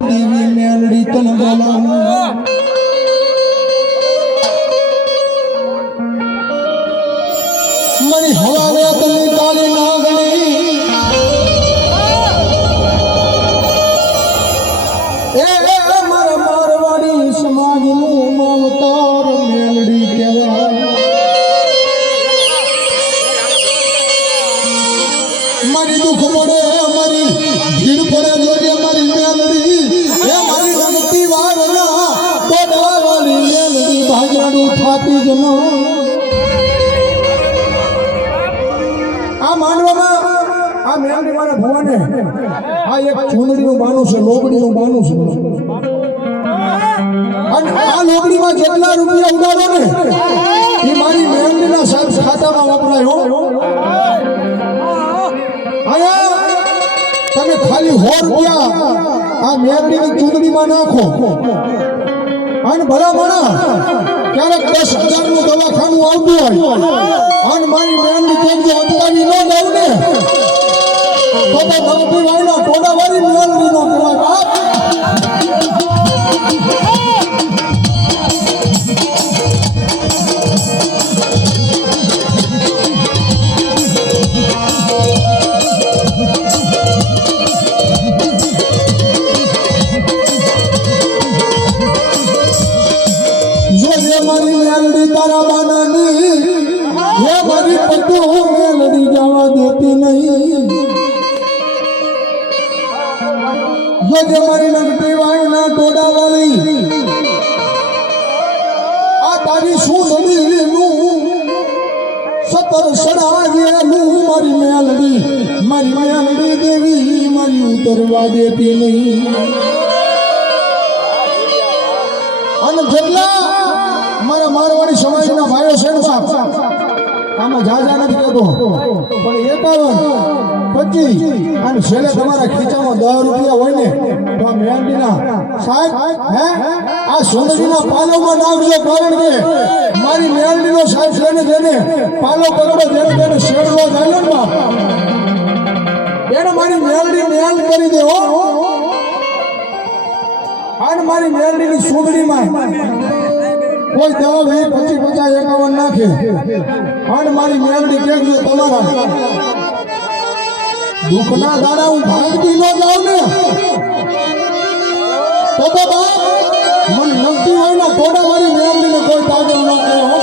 દેવી મેલડી તન બોલાવું મની હવાલે તને કાળી નાગણી એ મારા મારવાડી સમાજનું મમતાર મેલડી કહેવાય મારી દુઃખ પડે મારી ભીડ પડે જોજે મારી મેલડી એ મારી રમતી વારના કોડવા વાળી મેલડી ભાગડું થાતી જ ન આ માનવામાં આ મેલડી મારા ભુવાને આ એક ચૂંદડીનું બાનું છે લોગડીનું બાનું છે અને આ લોગડીમાં જેટલા રૂપિયા ઉડાડો ને એ મારી મેલડીના સાહેબ ખાતામાં વપરાય હો આયા તમે ખાલી 100 રૂપિયા આ મેલડીની ચૂંદડીમાં નાખો અને બરાબર ક્યારેક 10,000 નું દવાખાનું આવતું હોય અને મારી મેલડી કેમજો અટકાવી ન દઉં ને તો નમતી વાયના ટોડા વાળી મેલડી નો કહેવાય મારી મેલડી તારા બાનાની હે મારી પતુ મેલડી જવા દેતી નહીં જે મારી નગટી વાયના ટોડા વાળી આ તારી સુંદરીનું સતર સડાવેલું મારી મેલડી દેવી મારી ઉતરવા દેતી નહીં અને જેટલા મારા મારવાડી સમાજના ભાઈઓ છે ને બાપ આમાં જાજા નથી કહેતો પણ 51 25 અને છેલ્લે તમારા ખીચામાં 10 રૂપિયા હોય ને તો આ મેલડીના સાહેબ હે આ સોનગીના પાલોમાં નાખજો કારણ કે મારી મેલડીનો સાહેબ જેને પાલો પકડો જેને શેરલો જાય ને બાપ એને મારી મેલડી મેલ કરી દે હો અને મારી મેલડીની સુંદડીમાં કોઈ દવા 20 25 50 51 નાખે અને મારી મેલડી કેજો તમારા દુઃખના દાડા હું ભાગતી ન જાઉં ને તો બાપ મને નમતી હોય ને ટોડા મારી મેલડીને કોઈ તાજર ન કરે હો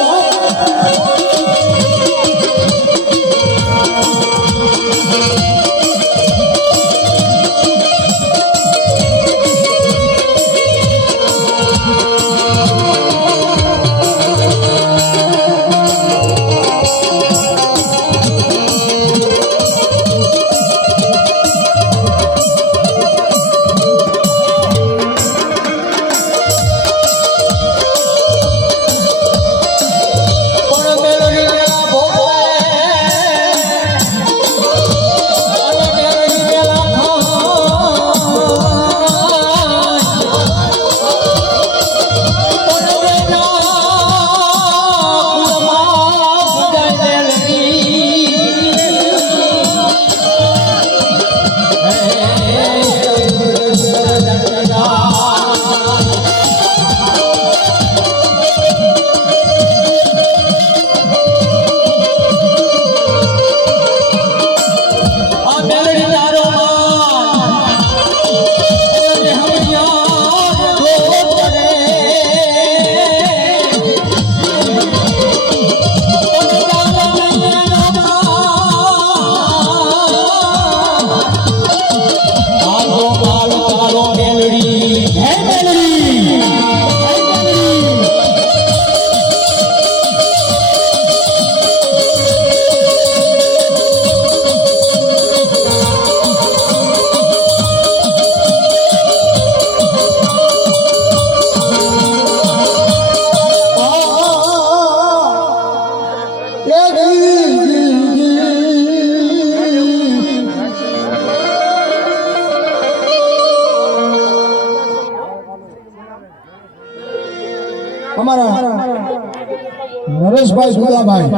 નરેશભાઈ સુદાભાઈ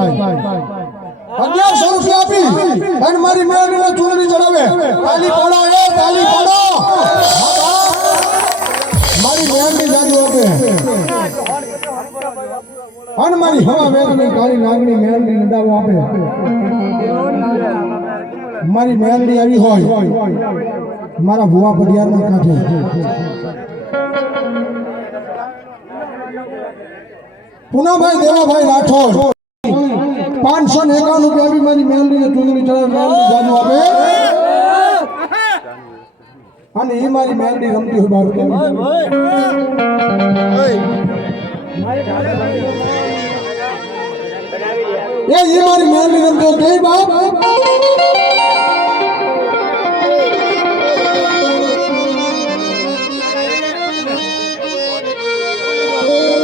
1100 રૂપિયા આપી અને મારી મેળવીને ચૂંટણી ચડાવે તાલી પાડો તાલી પાડો અને મારી હવા વેગની કાળી નાગની મેલડી નડાવો આપે મારી મેલડી આવી હોય મારા ભુવા પડિયારના કાંઠે પુનાભાઈ દેવાભાઈ રાઠોડ 591 રૂપિયા બી મારી મેલડીને ચૂંદડી ચડાવે મેલડી જાદુ આપે અને એ મારી મેલડી રમતી હોય બારું એ મારી મેલડી રમતી હોય કઈ બાપ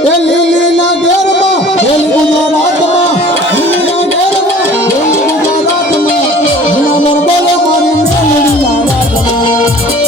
એ લીલી ના ઘેરમાં લીલી ગુજરાતમાં લીલી ના ઘેરમાં લીલી ગુજરાતમાં જુના મર બોલો મારી મેલડી ના રાતમાં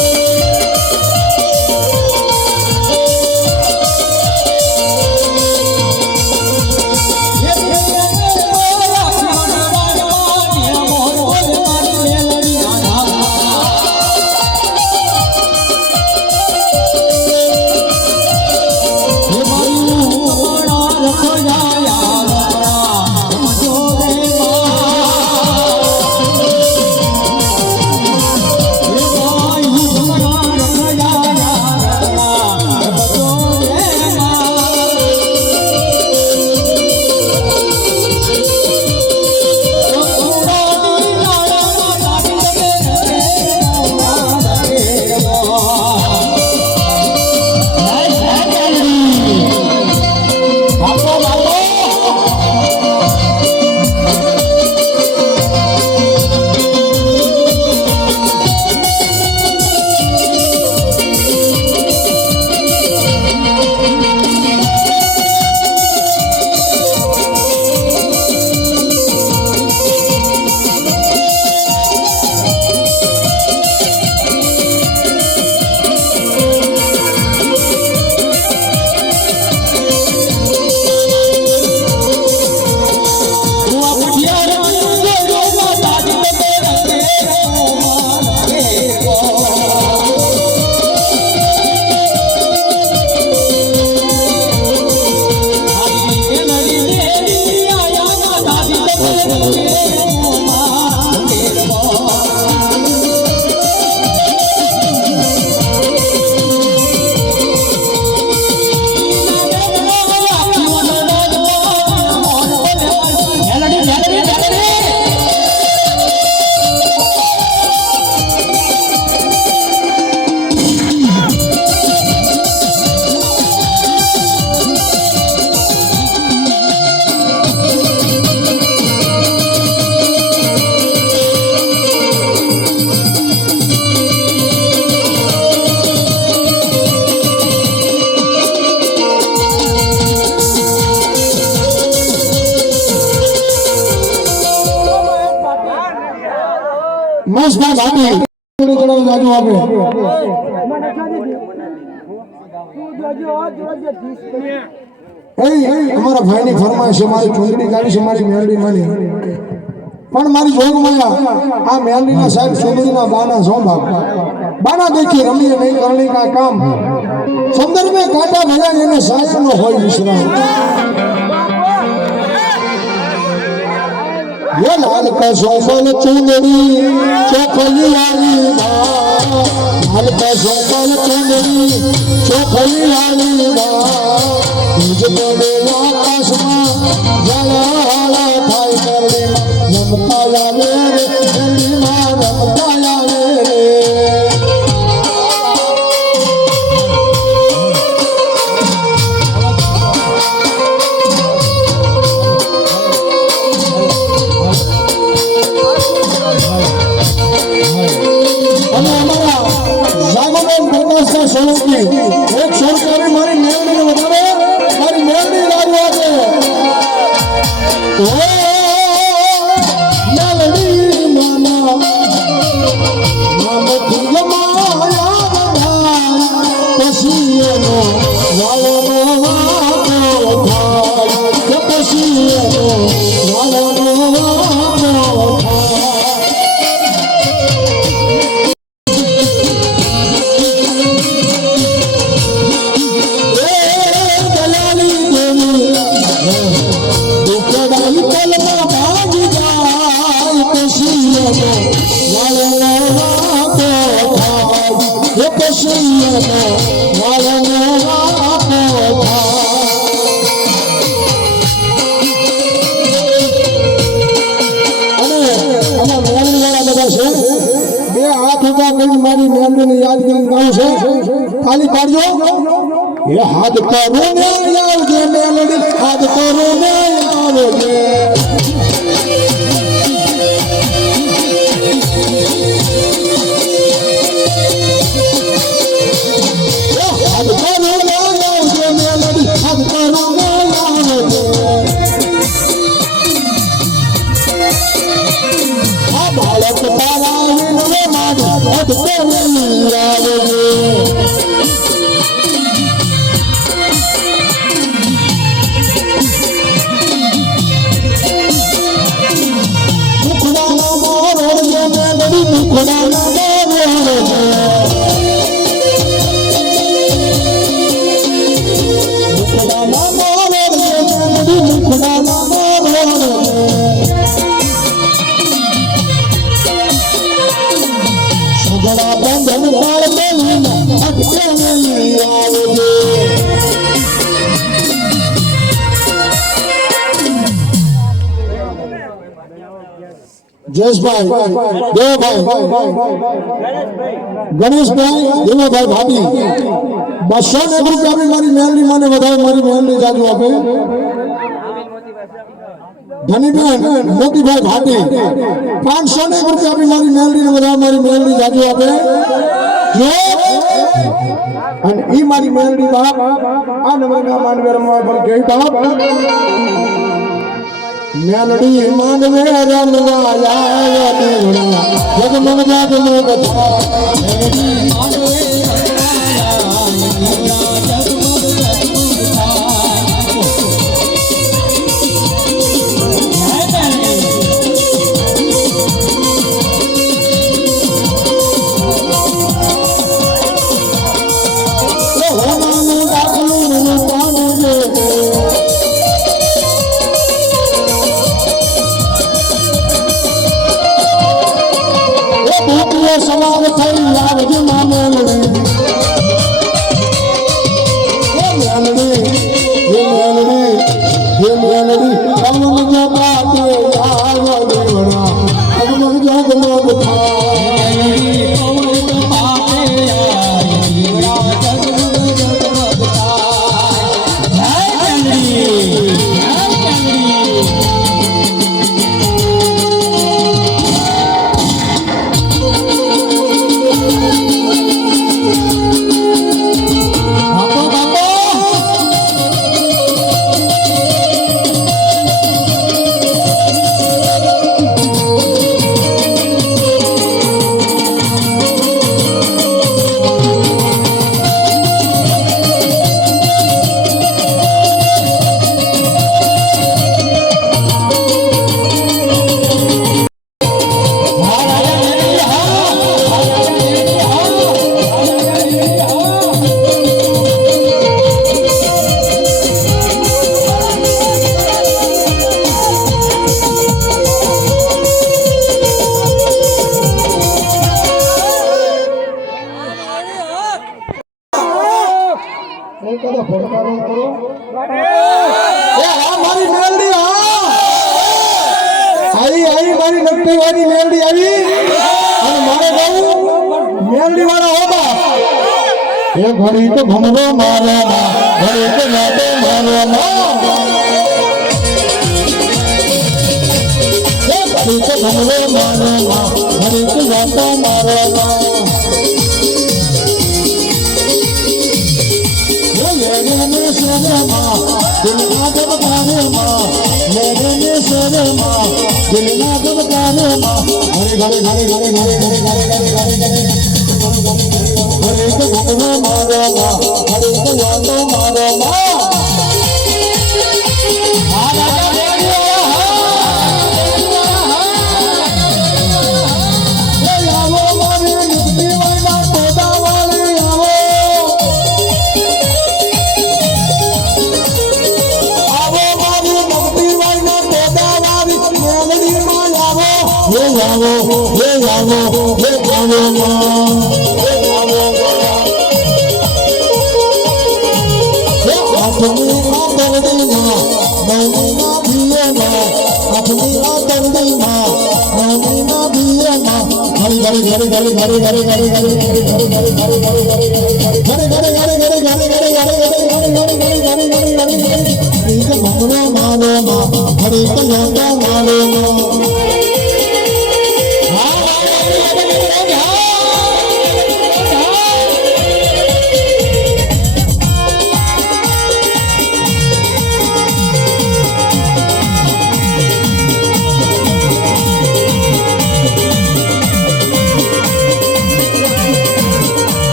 મસ્ત ભાઈ ચડાવ જાજુ આપે અમારા ભાઈની ફરમાઈશ છે મારી ચૂંટણી કાઢી છે મારી મેલડી માની પણ મારી જોગમાયા આ મેલડીના સાહેબ સુંદરીના બાના સોંભા બાના દેખી રમીએ નહીં કરણી કા કામ સુંદર में કાંટા ભર્યા એને સાહેબ નો હોય વિશ્રામ ये लाल का सोफल चुंदड़ी चौखली वाली लाल का सोफल चुंदड़ी चौखली वाली मुझे बड़े आकाश में जला हाला थाई करने रमता लावे रे दिल्ली में रमता लावे रे एक सरकारी मारी मेलडी ने बतावे मारी मेलडी लाडू आके ओ मेलडी माना नाम तुझ माया बधाया पसीनो वालो वाको भाई पसीनो वालो वाको भाई બે હાથ ઉભા કરી મારી મેલડીને યાદ કરીને ગાવું છે ખાલી પાડજો એ હાથ કરો ને આવજે મેલડી હાથ કરો ને આવજે જયેશભાઈ દેવભાઈ ગણેશભાઈ દેવાભાઈ ભાભી 200 રૂપિયા મારી મેલડી માને વધારે મારી મેલડી જાજુ આપે ધનીબેન મોતીભાઈ ભાટી 500 રૂપિયા મારી મેલડીને વધારે મારી મેલડી જાજુ આપે જો અને ઈ મારી મેલડી બાપ આ નંબરના માનવે રમવા પણ કહી બાપ મેલડી માનવે રમવા લાયા દેવડા જગમગ જગમગ થાય મેલડી માનવે સવાર થઈ આવજે મેલડી કમલ પાતે આવો દેવડા કમલ જગમગ થાય કમલ પાતે દેવડા જગમગ જગમગ થાય જય મારી મેલડી આવી મારી નકટીવાળી મેલડી આવી અને મારે ગાવું મેલડી વાળા હોબા એ ઘડી તો ભમરો મારો ના ઘડી તો નાટો મારો ના એ ઘડી તો ભમરો મારો ના ઘડી તો નાટો મારો ના દિલના ધબકારેમાં મેરે શેરમાં દિલના ધબકારેમાં ઘરે ઘરે ઘરે ઘરે ઘરે ઘરે ઘરે ઘરે ઘરે ઘરે તો ઘરે મારો માં ઘરે તો યાદો મારો માં આ રાજા દેવિયા આવો મારી નિકટી વાળા પોતા વાળી આવો Ye अपनी आदरणी माँ नवमीना दिए माँ अपनी आदरणी माँ नवमीना दिए माँ घड़ी घड़ी घड़ी घड़ी घड़ी घड़ी घड़ी घड़ी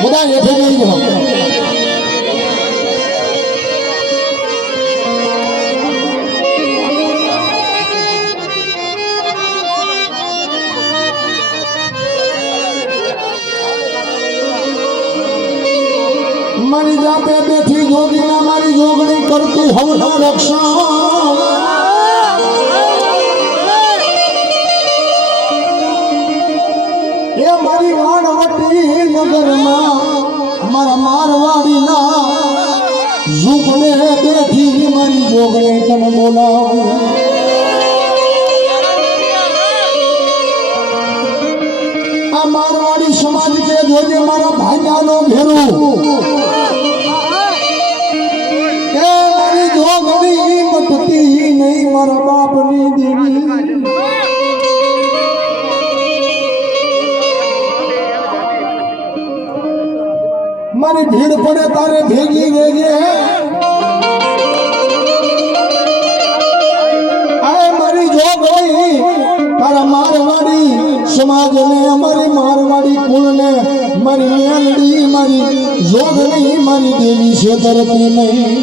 બધા હેઠે જઈ જાઓ મારી જાતે બેઠી જોગીના મારી જોગણી કરતી હવના રક્ષણ એ મારી વાણવટી નગરમાં મારા મારવાડીના ઝૂંપડે બેઠી મારી જોગણી તને બોલાવ આ મારવાડી સમાજ કે જોજે મારા ભાઈયાનો ભેરું એ મારી જોગણી મટતી નહીં મારા બાપની દેવી મારી ભીડ પડે તારે ભેગી રહેજે આ મારી જોગણી તારા મારવાડી સમાજને અમારી મારવાડી કુળને મારી મેલડી મારી જોગણી મારી દેવી છે તરતી નહીં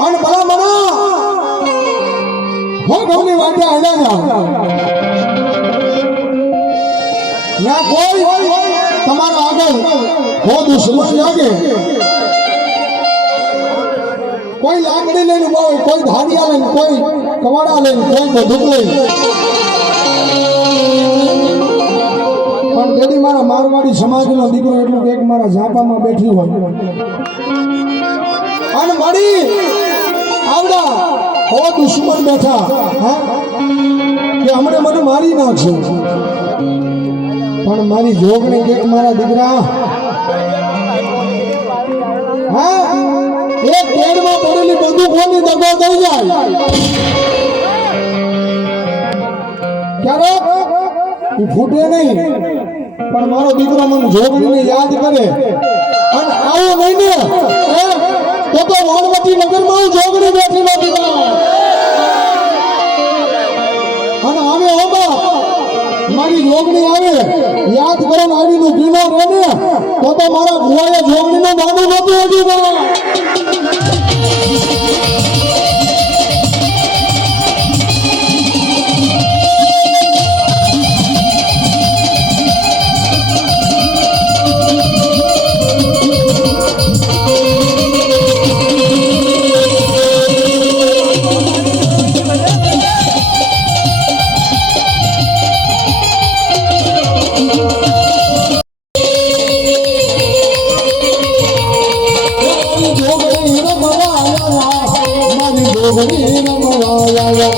અને ભલા મના હું ગૌની વાટે આવ્યા જાઉં ના કોઈ તમારા આગળ હો દુશ્મન લાગે કોઈ લાકડી લઈને ઉભા હોય કોઈ ધારિયા લઈને કોઈ કવાડા લઈને કોઈ બંદૂક લઈને પણ તેથી મારા મારવાડી સમાજનો દીકરો એટલું કે મારા ઝાપામાં બેઠી હોય અને મારી આવડા હો દુશ્મન બેઠા કે હમણે મને મારી નાખશે પણ મારી જોગણી કે મારા દીકરા હા એક પેડમાં પડેલી બંદૂકોની દગો થઈ જાય ક્યારેક ફૂટે નહીં પણ મારો દીકરો મને જોગણીને યાદ કરે અને આવું નહીં ને તો વાણવટી નગરમાં હું જોગણી બેઠી નથી અને આવે હોબા મારી જોગણી આવે યાદ કરો ને આવીનું પીનો રહે ને તો મારા ભુવાએ જોગણીનું માનું નતું હજી જોગણી રમવા આવ્યા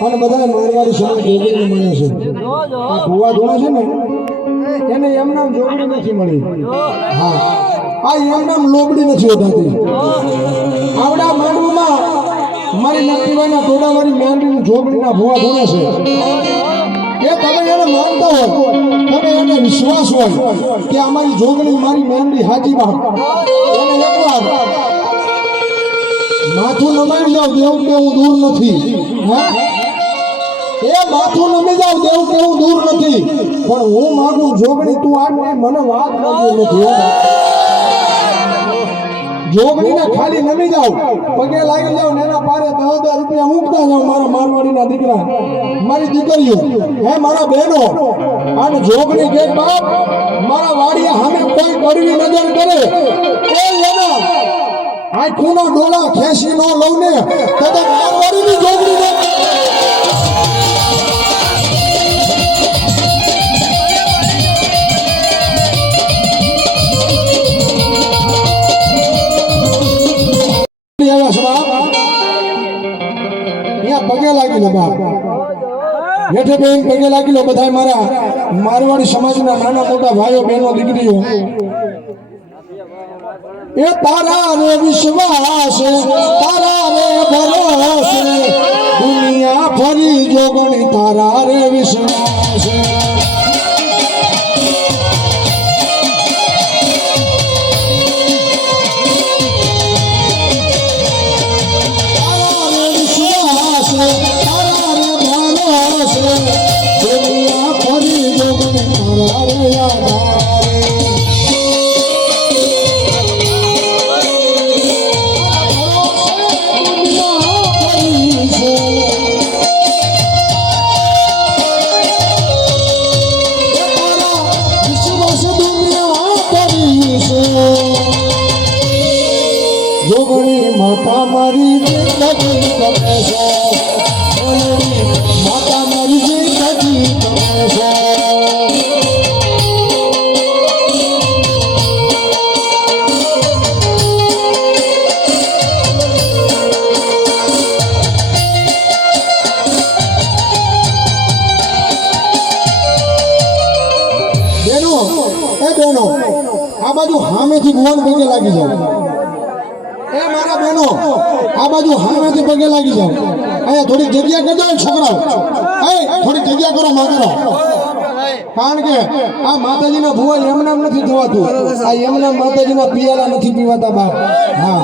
અને બધા મારવાડી સમાજ જોગણીને મળે છે આ ભુવા ધોણા છે ને એને એમ નામ જોગણી નથી મળી હા આ એમ નામ લોબડી નથી હોતાતી આવડા માંડવામાં મારી નક્કીવાના ટોડાવાળી મેંદીની જોગણીના ભુવા ધોણા છે એ તમે એને માનતા હોય તમે એને વિશ્વાસ હોય કે અમારી જોગણી મારી મેંદી હાજી બાપ એને એકવાર માથું નમાઈ જાવ દેવું કે હું દૂર નથી એ માથું નમી જાવ દેવું કે હું દૂર નથી પણ હું માગું જોગણી તું આજ મને વાત કરતી નથી જોગણીને ખાલી નમી જાવ પગે લાગી જાવ ને એના પારે 10,000 રૂપિયા મૂકતા જાવ મારા મારવાડીના દીકરા મારી દીકરીઓ હે મારા બહેનો અને જોગણી કે બાપ મારા વાડીએ સામે કોઈ કડવી નજર કરે એ એના આંખોનો ડોળા ખેંચી નો લઉં ને તો મારવાડીની જોગણી ને પગે લાગી લો બાપ હેઠે બેન પગે લાગી લો બધા મારા મારવાડી સમાજના નાના મોટા ભાઈઓ બહેનો દીકરીઓ એ તારા રે વિશ્વાસ તારા રે ભરોસે દુનિયા ફરી જોગણી તારા રે વિશ્વાસ જોગણી માતા મારી જિંદગી કરે છે માતા મારી જિંદગી કરે છે બેનો આ બાજુ સામેથી ભુવન પગે લાગી જાવ એ મારા બહેનો આ બાજુ હામેથી પગે લાગી જાવ અહીંયા થોડીક જગ્યા કરજો છોકરાઓ થોડીક જગ્યા કરો માં કરો કારણ કે આ માતાજીના ભુવા એમનામ નથી થવાતું આ એમના માતાજીના પિયાલા નથી પીવાતા બાપ હા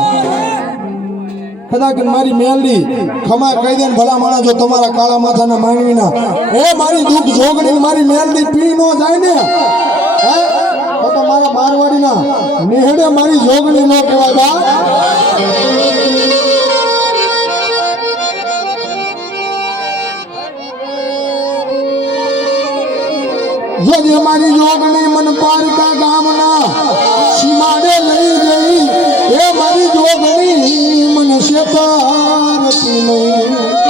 કદાચ મારી મેલડી ખમા કહી દે ભલા માણા જો તમારા કાળા માથાના માંગવીના એ મારી દુઃખ જોગણી મારી મેલડી પી નો જાય ને તો મારા મારવાડીના નેહડે મારી જોગણી નો કહેવાય બા જે મારી જોગણી મન પારકા ગામના સીમાડે લઈ ગઈ એ મારી જોગણી મન શેતારતી નહીં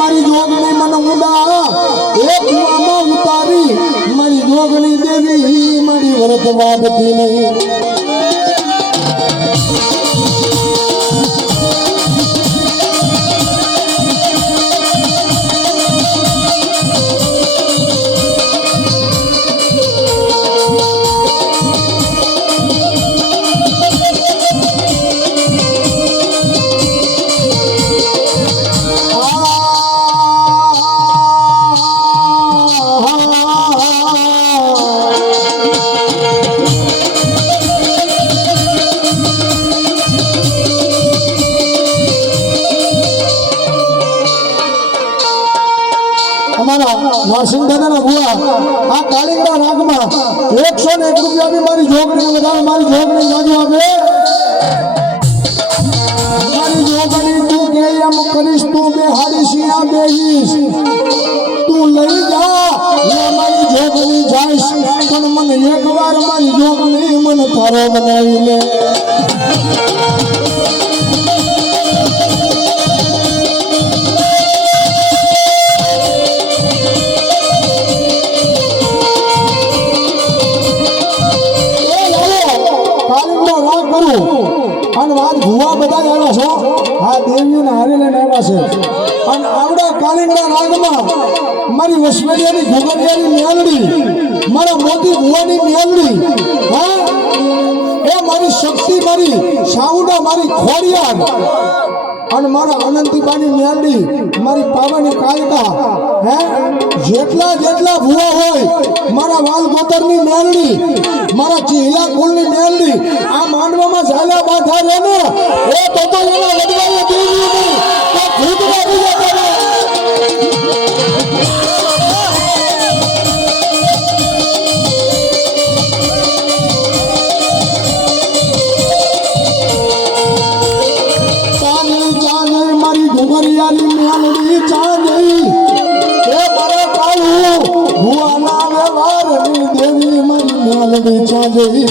મારી જોગણી મન ઉડા એ કુવામાં ઉતારી મારી જોગણી દેવી મારી વ્રત વાગતી નહીં વાસિંગ દાદાના ભુવા આ કાલિંગડા રાગમાં 101 રૂપિયાની મારી જોગણી વધારે મારી જોગણી જાજુ આપે મારી જોગણી તું કે એમ કરીશ તું બે હાડીસિયા બેહીશ તું લઈ જા લે મારી જોગણી જાઈશ પણ મને એક વાર મારી જોગણી મન તારો બનાવી લે અને વાત ભુવા બધા આવ્યા છો આ દેવીઓને હારી લઈને આવ્યા છે અને આવડા કાલિંગના રાગમાં મારી વસવેડિયાની ઘોઘડિયાની મેલડી મારા મોતી ભુવાની મેલડી હા એ મારી શક્તિ મારી સાઉડા મારી ખોડિયાર અને મારા અનંતીબાની મેલડી મારી પાવાની કાયકા હે જેટલા જેટલા ભુવા હોય મારા વાલગોતરની મેલડી મારા ચીલા કુલની મેલડી આ માંડવામાં ઝાલા બાંધા રે ને એ તો એના વડવાએ દેવી નહીં તો ભૂતવા બીજા કરે ઘુઘરિયાની મેલડી ચાંદી એ મારા કાળું ભુવાના વ્યવહારની દેવી મારી મેલડી ચાંદી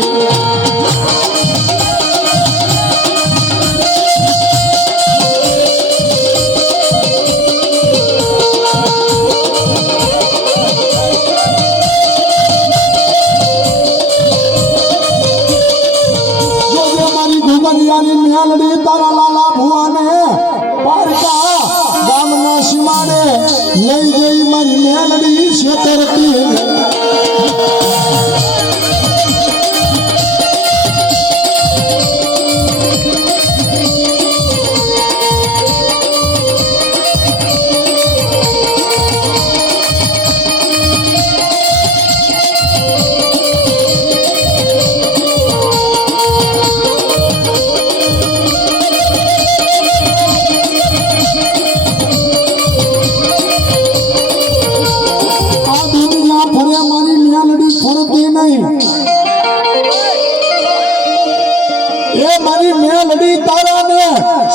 જોજે મારી ઘુઘરિયાની મેલડી તારા લાલા ભુવાને પારકા ગામના સીમાડે લઈ જઈ મારી મેલડી છેતરતી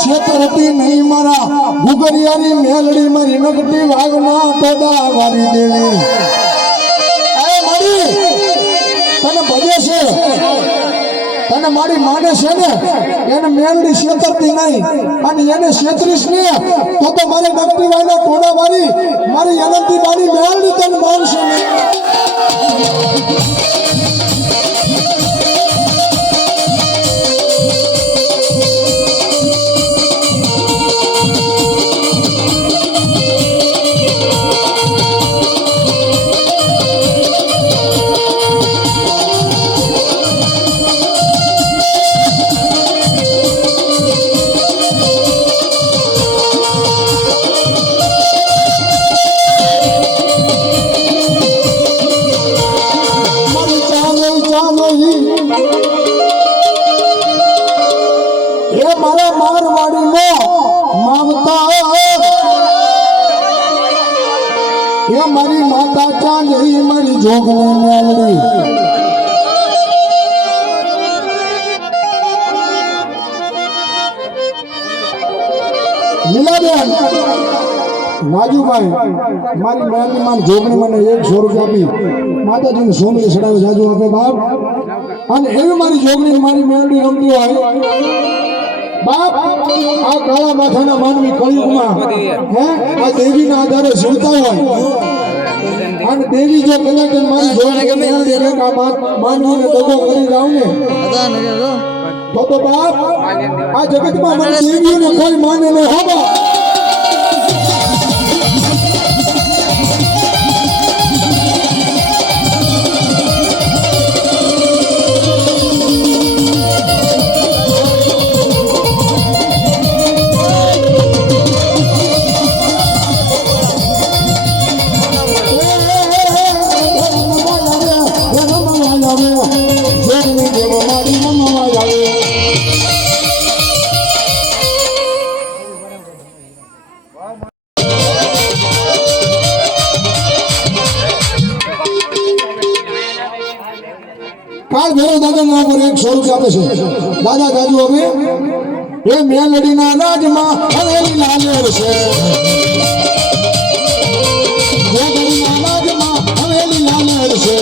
છેતરતી નહીં મારા ઘુઘરિયાની મેલડી મારી નગટી વાગના ટોડા વારી દેવી એ મારી તને ભજે છે તને મારી માને છે ને એને મેલડી છેતરતી નહીં અને એને છેતરીશ ને તો મારે નગટી વાગના ટોડા વારી મારી અનંતી મારી મેલડી તને માનશે નહીં મારી માતા ચાંદી મારી જોગણી મેલડી લીલાબેન રાજુભાઈ મારી મેલડી મારી જોગણી મને 100 રૂપિયા આપી માતાજીને સોમલી ચડાવે જાજુ આપે બાપ અને એવી મારી જોગણી મારી મેલડી રમતી હોય બાપ આ કાળા માથાના માનવી કળિયુગમાં હે આ દેવીના આધારે જીવતા હોય અને દેવી જો કદાચ મારી જોડે મેલડી રે કા માનવીને દગો કરી જાવ ને તો બાપ આ જગતમાં મને દેવીઓને કોઈ માને ન હો બાપ કાળ ભેરો દાદા ના પર 100 રૂપિયા આપે છે દાદા દાદુ હવે એ મેલડીના રાજમાં હવેલી લાલેર છે મેલડીના રાજમાં હવેલી લાલેર છે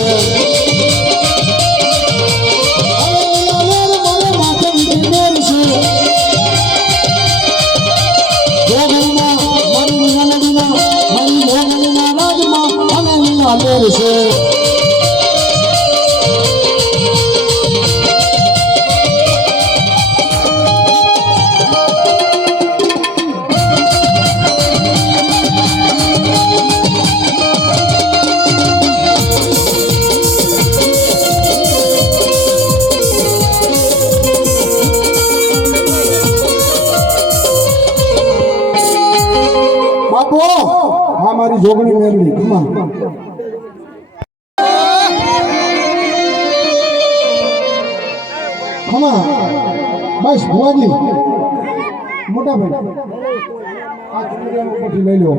મારી જોગણી મેળવી ખમા ખમા બસ ભુવાજી મોટા ભાઈ આ ચૂંટણી ઉપરથી લઈ લો